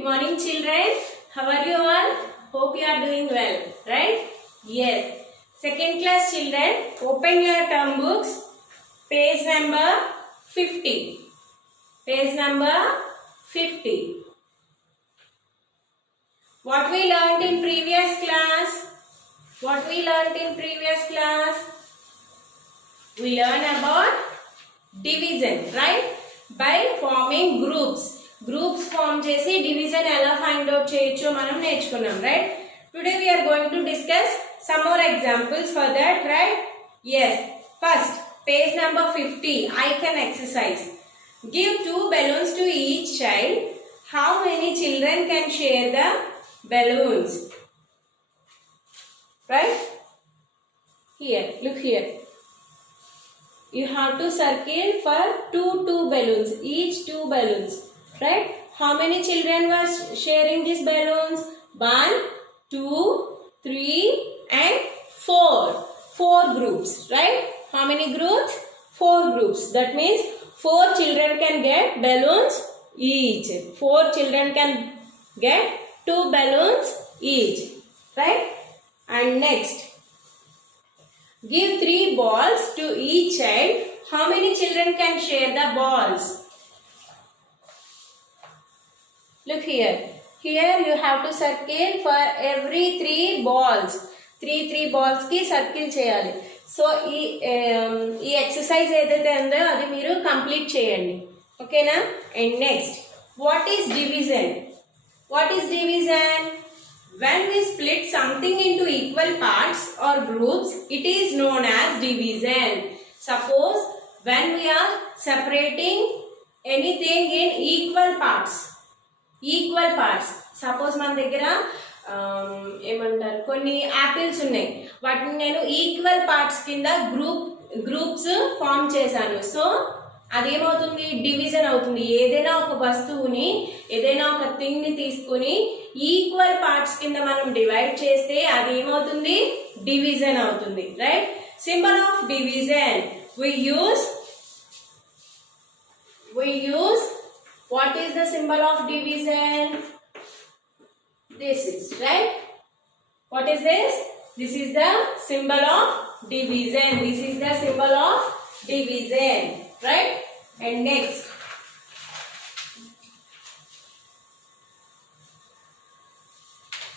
Good morning, children. How are you all? Hope you are doing well, right? Yes. Second class children, open your term books. Page number 50. Page number 50. What we learned in previous class? What we learned in previous class? We learned about division, right? By forming groups. Groups form చేసి division ఎలా find out చేయొచ్చో మనం నేర్చుకున్నాం, right? Today we are going to discuss some more examples for that, right? Yes. First, page number 50, I can exercise. Give 2 balloons to each child. How many children can share the balloons? Right? Here, look here. You have to circle for two balloons, each 2 balloons, right? How many children were sharing these balloons? 1, 2, 3 and 4. 4 groups, right? How many groups? 4 groups. That means 4 children can get balloons each. 4 children can get 2 balloons each, right? And next, give 3 balls to each child. How many children can share the balls? Look here. Here you have to circle for every 3 balls. 3 balls ki circle cheyali. So ee exercise edaithe undo adi meeru complete cheyandi. Okay na? And next, what is division? What is division? When we split something into equal parts or groups, it is known as division. Suppose when we are separating anything in equal parts. Suppose మన దగ్గర ఏమంటారు కొన్ని apples ఉన్నాయి, వాటిని నేను equal parts కింద groups form చేశాను. So అదేమవుతుంది? Division అవుతుంది. ఏదైనా ఒక వస్తువుని, ఏదైనా ఒక థింగ్ ని తీసుకుని ఈక్వల్ పార్ట్స్ కింద మనం డివైడ్ చేస్తే అది ఏమవుతుంది? డివిజన్ అవుతుంది, right? Symbol of division we use what is the symbol of division? This is, right? What is this? This is the symbol of division. This is the symbol of division, right? And next,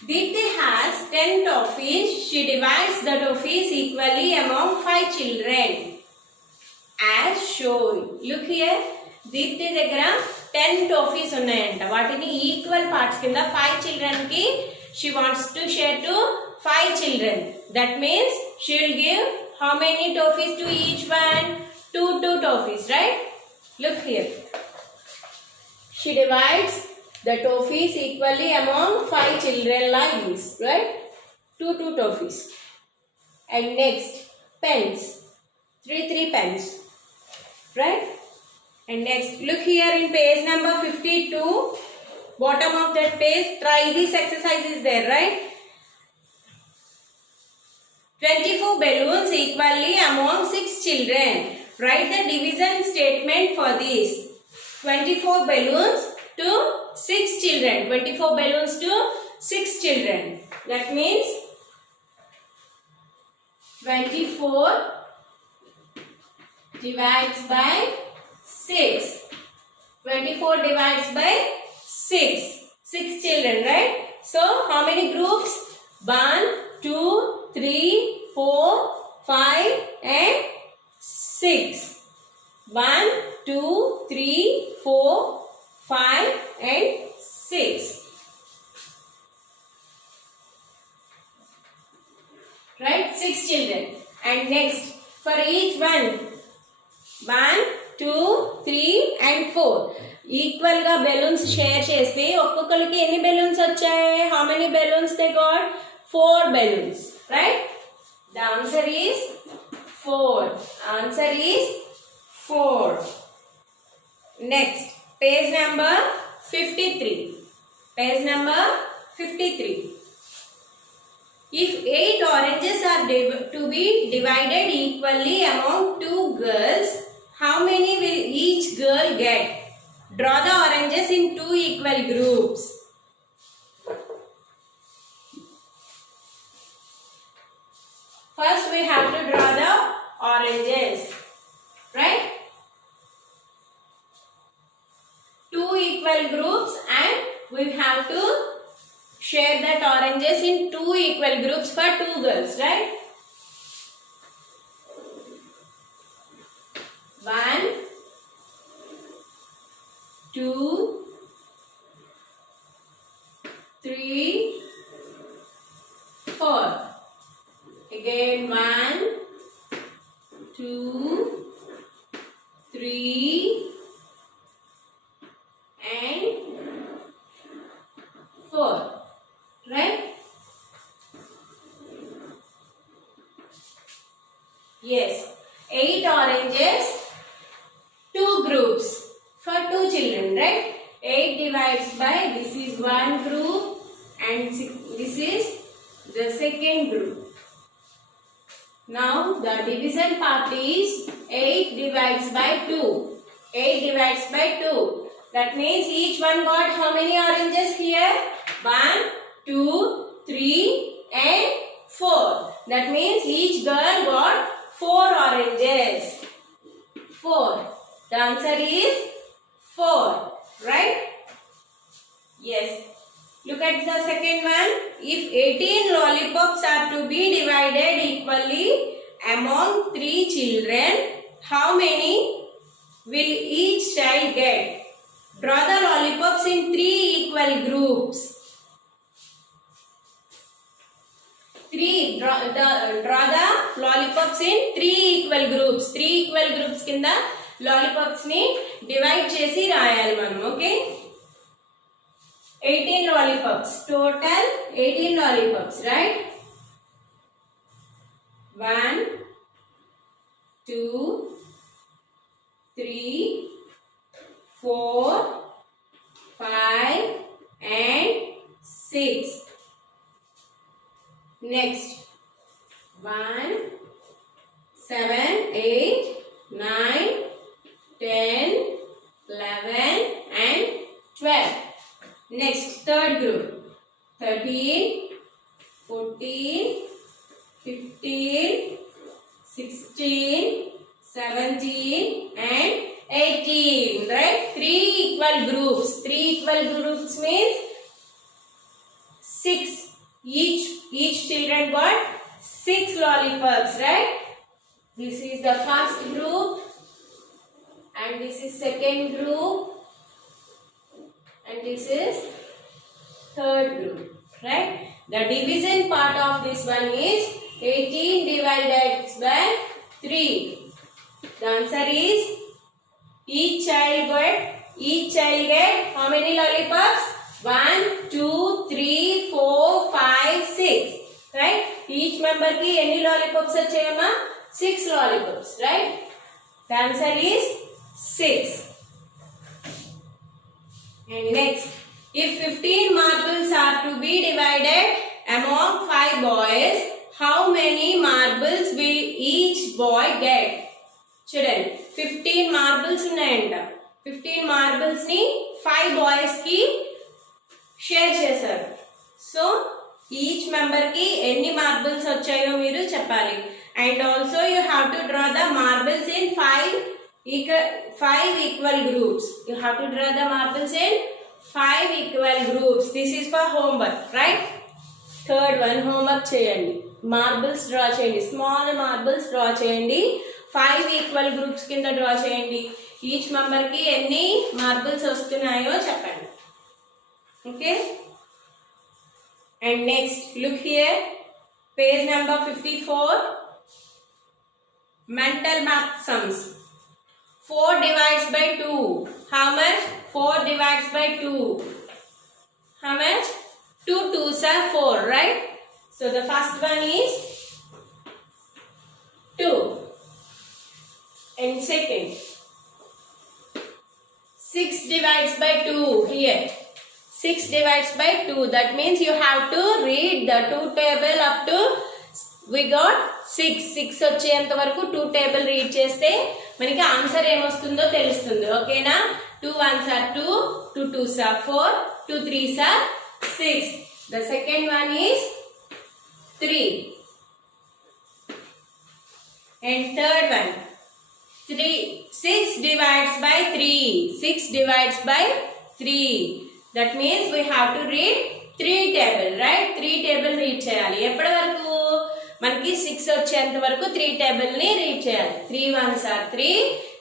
Deepthi has 10 toffees. She divides the toffees equally among 5 children as shown. Look here. Deepthi దగ్గర 10 toffees ఉన్నాయంట. వాటిని equal parts కింద 5 children కి she wants to share to 5 children. That means she will give how many toffees to each one? 2 toffees, right? Look here. She divides the toffees equally among 5 children like this, right? 2 toffees. And next, pens. 3 pens, right? And next, look here in page number 52. Bottom of that page, try this exercise is there, right? 24 balloons equally among 6 children. Write the division statement for this. 24 balloons to 6 children. 24 balloons to 6 children. That means 24 divides by 6. 24 divides by 6. 6 children, right? So how many groups? 1, 2, 3, 4, 5 and 6. 1, 2, 3, 4, 5 and 6. Right? 6 children. And next, for each one, 1, 2, 3 and 4. Equal ga balloons share cheste okkokaliki enni balloons vachayi? How many balloons they got? 4 balloons, right? The answer is 4. Answer is 4. Next, page number 53. Page number 53. If 8 oranges are to be divided equally among 2 girls, how many will each girl get? Draw the oranges in 2 equal groups. First we have to draw the oranges, right? Two equal groups and we have to share that oranges in two equal groups for two girls, right? 1, 2, 3, 4. Again 1, 2, 3 and 4, right? Yes, 8 oranges, 2 groups for 2 children, right? 8 divides by, this is one group and this is the second group. Now the division part is 8 divides by 2. 8 divides by 2. That means each one got how many oranges here? 1, 2, 3 and 4. That means each girl got 4 oranges. 4. The answer is 4. Right? Yes. Look at the second one. If 18 lollipops are to be divided equally among 3 children, how many will each child get? Draw the lollipops in 3 equal groups. 3. Draw the lollipops in 3 equal groups. 3 equal groups kinda lollipops ni divide chesi rayali manam. Okay? 18 lollipops. Total 18 lollipops, right? 1, 2, 3, 4, 5 and 6. Next 1, 7, 8, 9, 10, 11 and 12. Next third group 13, 14, 15, 16, 17 and 18, right? 3 equal groups. 3 equal groups means 6. Each children got 6 lollipops, right? This is the first group and this is second group and this is third group, right? The division part of this one is 18 divided by 3. The answer is each child get how many lollipops? 1, 2, 3, 4, 5, 6. Right? Each member ki any lollipops vachayama? 6 lollipops, right? The answer is 6. And next, if 15 marbles are to be divided among 5 boys, how many marbles will each boy get? Children, 15 marbles ఉన్నాయంట. 15 marbles ని 5 boys కి share చేశారు. So each member కి ఎన్ని marbles వచ్చాయో మీరు చెప్పాలి. And also you have to draw the marbles in 5 equal groups. You have to draw the marbles in 5 equal groups. This is for homework, right? Third one, homework cheyandi. Marbles draw cheyandi. Small marbles draw cheyandi. 5 equal groups kinda draw cheyandi. Each member ki enni marbles vastunayo cheppandi. Okay? And next, look here. Page number 54. Mental math sums. 4 divides by 2. How much? 4 divides by 2. How much? 2 2s are 4, right? So the first one is 2. And second, 6 divides by 2 here. 6 divides by 2. That means you have to read the 2 table up to we got 6. 6 వచ్చేంత వరకు 2 table read చేస్తే మనకి answer ఏమొస్తుందో తెలుస్తుంది. ఓకేనా? 2 1s are 2, 2 2s are 4, 2 3s are 6. The second one is 3. And third one, 6 divides by 3. 6 divides by 3. That means we have to read 3 table, right? 3 table read cheyali. ఎప్పటి వరకు మనకి 6 వచ్చేంత వరకు 3 table ని read చేయాలి. 3 1s are 3,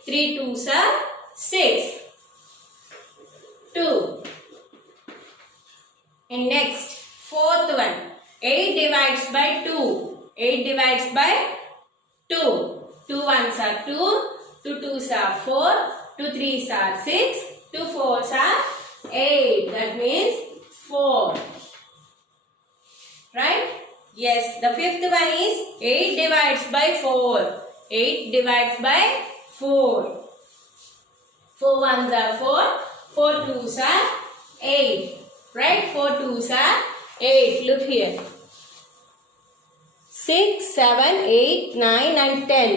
3 2s are 6. 2. And next, fourth one, 8 divides by 2. 8 divides by 2. 2 1s are 2, 2 2s are 4, 2 3s are 6, 2 4s are 8. That means 4. Right? Yes, the fifth one is 8 divides by 4. 8 divides by 4. 4 1s are 4, 4 2s are 8. Right? 4 2s are 8. Look here. 6, 7, 8, 9 and 10.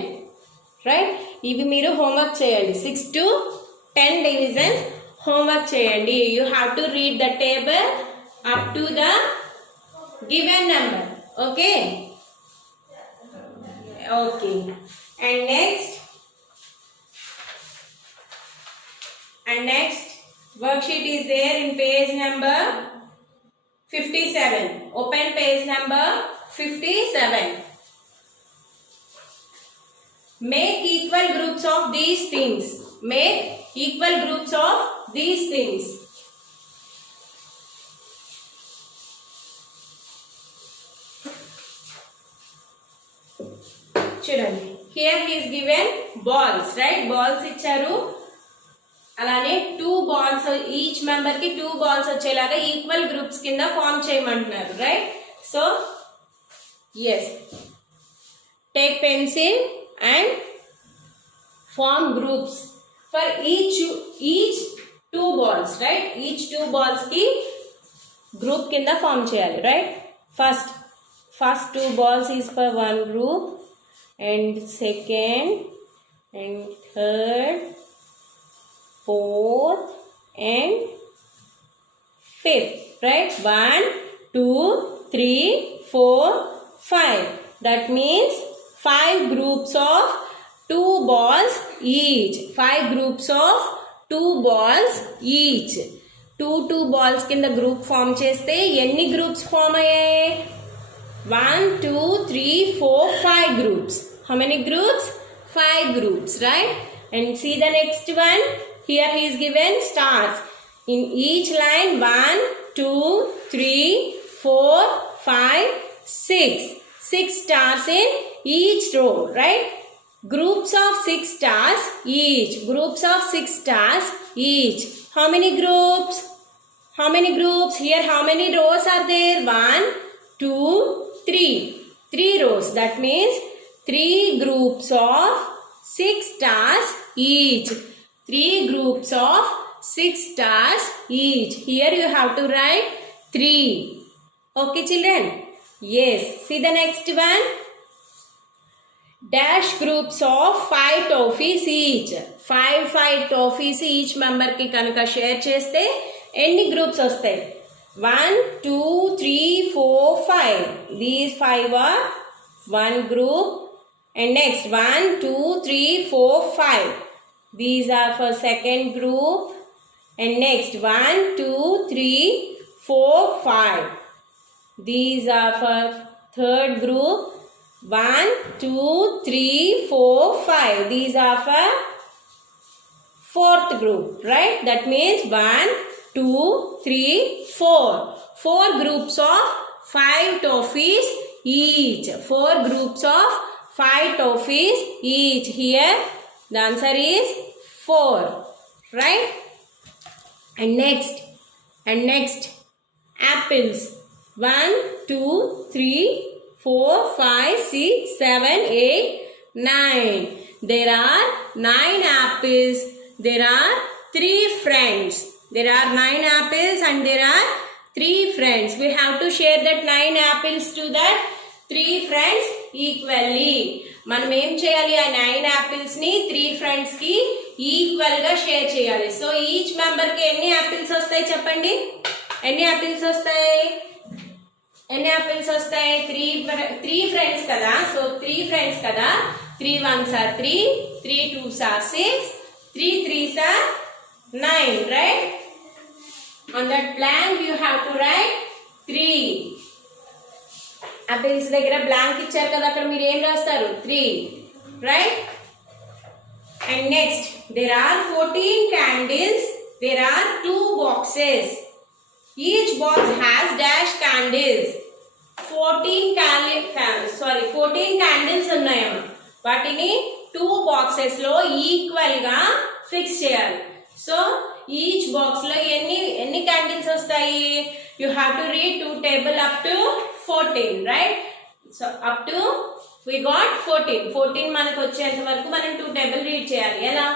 Right? ఇవి మీరు homework చేయండి. 6 to 10 divisions homework చేయండి. You have to read the table up to the given number. Okay? Okay. And next worksheet is there in page number 57. Open page number 57. Make equal groups of these things. Make equal groups of these things. చూడండి, here he is given balls, right? Balls ఇచ్చారు. అలానే 2 balls, each member కి 2 balls వచ్చేలాగా equal groups కింద form చేయమంటున్నారు, right? So yes, take pencil and form groups for each 2 balls, right? Each 2 balls ki group kinda form cheyali, right? First 2 balls is for one group, and second and third, fourth and fifth, right? 1 2 3 4 5. That means 5 groups of 2 balls each. 5 groups of 2 balls each. 2 balls కింద group form చేస్తే ఎన్ని groups form అయ్యాయి? 1 2 3 4 5 groups. How many groups? 5 groups, right? And see the next one. Here he is given stars. In each line 1 2 3 4 5 6. 6 stars in each row, right? Groups of 6 stars each. Groups of 6 stars each. How many groups? How many groups? Here how many rows are there? 1 2 3. 3 rows. That means 3 groups of 6 stars each. 3 groups of 6 stars each. Here you have to write 3. Okay, children? Yes. See the next one. Dash groups of 5 toffees each. 5 toffees each member ki kanuka share cheste ఎన్ని groups వస్తాయి? 1 2 3 4 5. These 5 are one group. And next 1 2 3 4 5. These are for second group. And next 1 2 3 4 5. These are for third group. 1 2 3 4 5. These are for fourth group, right? That means 1 2 3 4. 4 groups of 5 toffees each. 4 groups of 5 toffees each. Here the answer is 4, right? And next apples. 1 2 3 4 5 6 7 8 9. There are 9 apples. There are 3 friends. There are 9 apples and there are 3 friends. We have to share that 9 apples to that 3 friends equally. మనం ఏం చేయాలి? ఆ 9 apples ని 3 friends కి equal గా share చేయాలి. So each member కి ఎన్ని యాపిల్స్ వస్తాయి చెప్పండి? ఎన్ని యాపిల్స్ వస్తాయి? 3 ఫ్రెండ్స్ కదా. సో 3 ఫ్రెండ్స్ కదా. 3 ones are 3, 3 twos are 6, 3 threes are 9, right? On that blank you have to write 3. ఆ పెన్స్ దగ్గర బ్లాంక్ ఇచ్చారు కదా, అక్కడ మీరు ఏం రాస్తారు? 3, right? And next, there are 14 candles. There are 2 boxes. Each box has dash candles. 14 candles ఉన్నాయమ్మా. వాటిని 2 boxes లో ఈక్వల్ గా ఫిక్స్ చేయాలి. సో ఈచ్ బాక్స్ లో ఎన్ని క్యాండిల్స్ వస్తాయి? You have to read 2 table up to 14, right? So up to we got 14 మనకు వచ్చేంత వరకు మనం 2 table రీడ్ చేయాలి. ఎలా?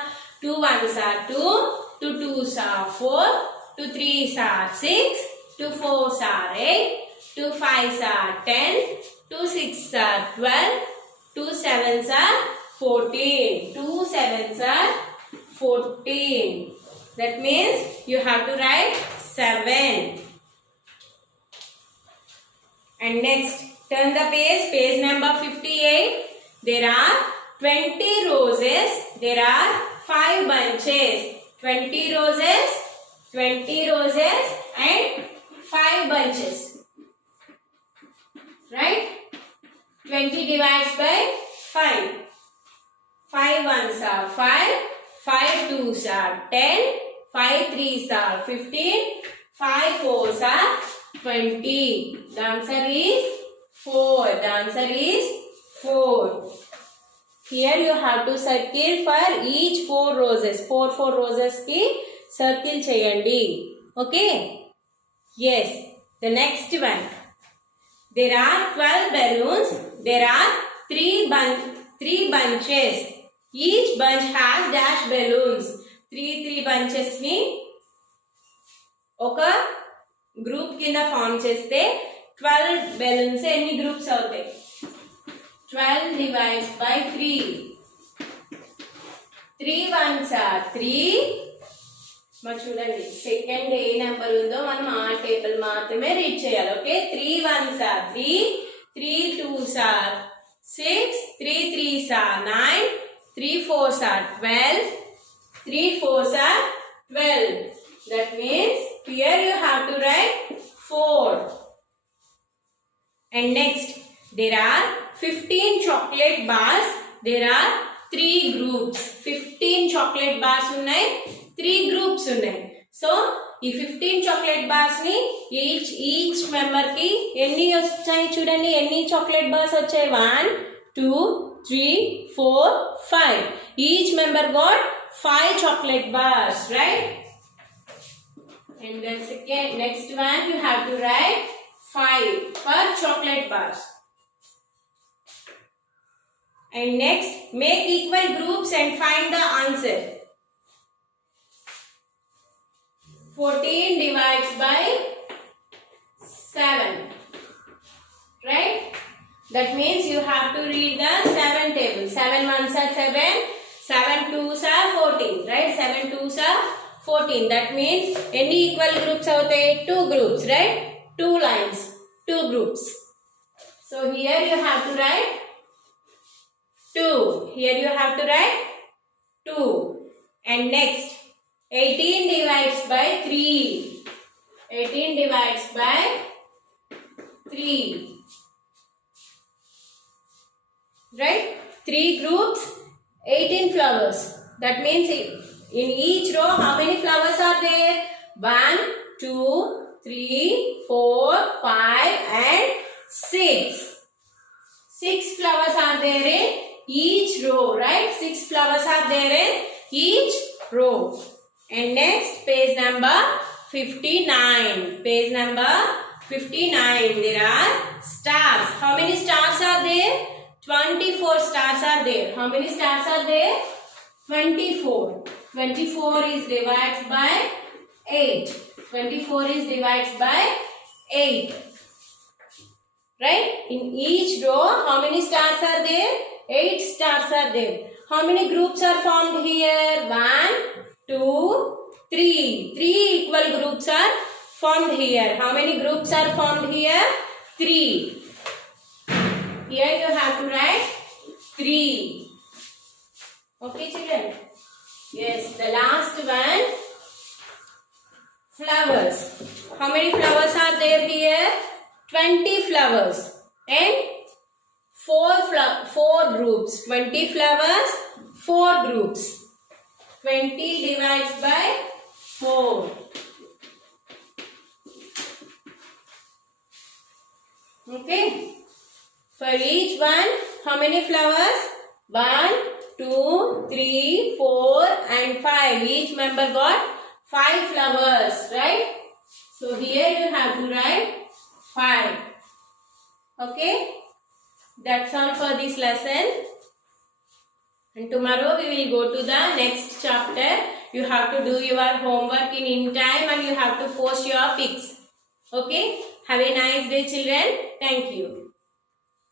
2 ones are 2, 2 twos are 4, 2 threes are 6, 2 fours are 8, 2 fives are 10, 2 sixes are 12, 2 sevens are 14. 2 sevens are 14. That means you have to write 7. And next, turn the page number 58. There are 20 roses. There are 5 bunches. 20 roses and 5 bunches. Right? 20 divides by 5. 5 ones are 5, 5 twos are 10, 5 threes are 15, 5 fours are 20. The answer is 4. The answer is 4. Here you have to circle for each 4 roses. 4 roses ki circle cheyandi. Okay? Yes. The next one. There are 12 balloons. There are 3 bunches. Each bunch has dash balloons. 3 bunches ni oka group kinda form cheste 12 balloons ఎన్ని groups అవుతాయి? 12 divides by 3. 3 ones are 3. మరి చూడండి, second ఏ number ఉందో మనం ఆ table మాత్రమే read చేయాలి. Okay? 3 ones are 3, 3 twos are 6, 3 threes are 9, 3 fours are 12, 3 fours are 12. That means here you have to write 4. And next, there are 15 chocolate bars. There are 3 groups. 15 chocolate bars ఉన్నాయి, 3 groups ఉన్నాయి. So ఈ 15 chocolate bars ని each member కి ఎన్ని వచ్చాయి చూడండి. ఎన్ని chocolate bars వచ్చాయి? 1, 2, 3, 4, 5. Each member got 5 chocolate bars, right? And then next one you have to write 5 for chocolate bars. And next, make equal groups and find the answer. 14 divides by 7, right? That means you have to read the 7 table. 7 ones are 7, 7 twos are 14, right? 7 twos are 14. That means any equal groups avutayi? 2 groups, right? 2 lines, 2 groups. So here you have to write 2. Here you have to write 2. And next, 18 divides by 3. 18 divides by 3. Right? 3 groups, 18 flowers. That means in each row, how many flowers are there? 1, 2, 3, 4, 5 and 6. 6 flowers are there in each row, right? 6 flowers are there in each row. And next, page number 59. Page number 59. There are stars. How many stars are there? 24 stars are there. How many stars are there? 24. 24 is divided by 8. 24 is divided by 8. Right? In each row, how many stars are there? 8 stars are there. How many groups are formed here? 1, 2, 3. 3 equal groups are formed here. How many groups are formed here? 3. Here you have to write 3. Okay, children? Yes, the last one, flowers. How many flowers are there here? 20 flowers and 4 groups. 20 flowers, 4 groups. 20 divides by 4. Okay. For each one, how many flowers? 1, 2, 3, 4 and 5. Each member got 5 flowers, right? So here you have to write 5. Okay. That's all for this lesson. And tomorrow we will go to the next chapter. You have to do your homework in time and you have to post your pics. Okay. Have a nice day, children. Thank you.